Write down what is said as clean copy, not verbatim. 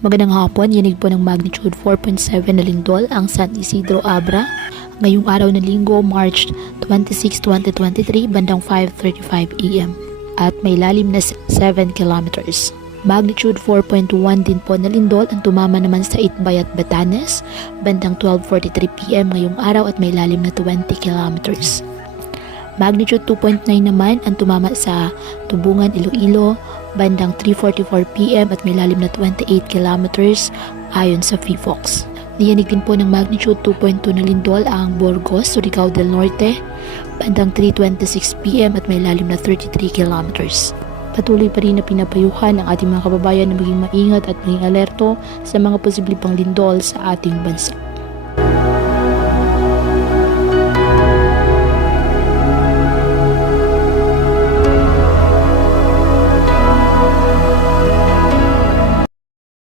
Magandang hapon, yanig po ng magnitude 4.7 na lindol ang San Isidro Abra. Ngayong araw ng linggo, March 26, 2023, bandang 5:35 AM at may lalim na 7 kilometers. Magnitude 4.1 din po na lindol ang tumama naman sa Itbay at Batanes, bandang 12:43 PM ngayong araw at may lalim na 20 kilometers. Magnitude 2.9 naman ang tumama sa Tubungan, Iloilo, bandang 3:44 PM at may lalim na 28 kilometers ayon sa FIFOX. Niyanig din po ng magnitude 2.2 na lindol ang Burgos, Surigao del Norte, bandang 3:26 PM at may lalim na 33 kilometers. Patuloy pa rin na pinapayuhan ang ating mga kababayan na maging maingat at maging alerto sa mga posibleng panglindol sa ating bansa.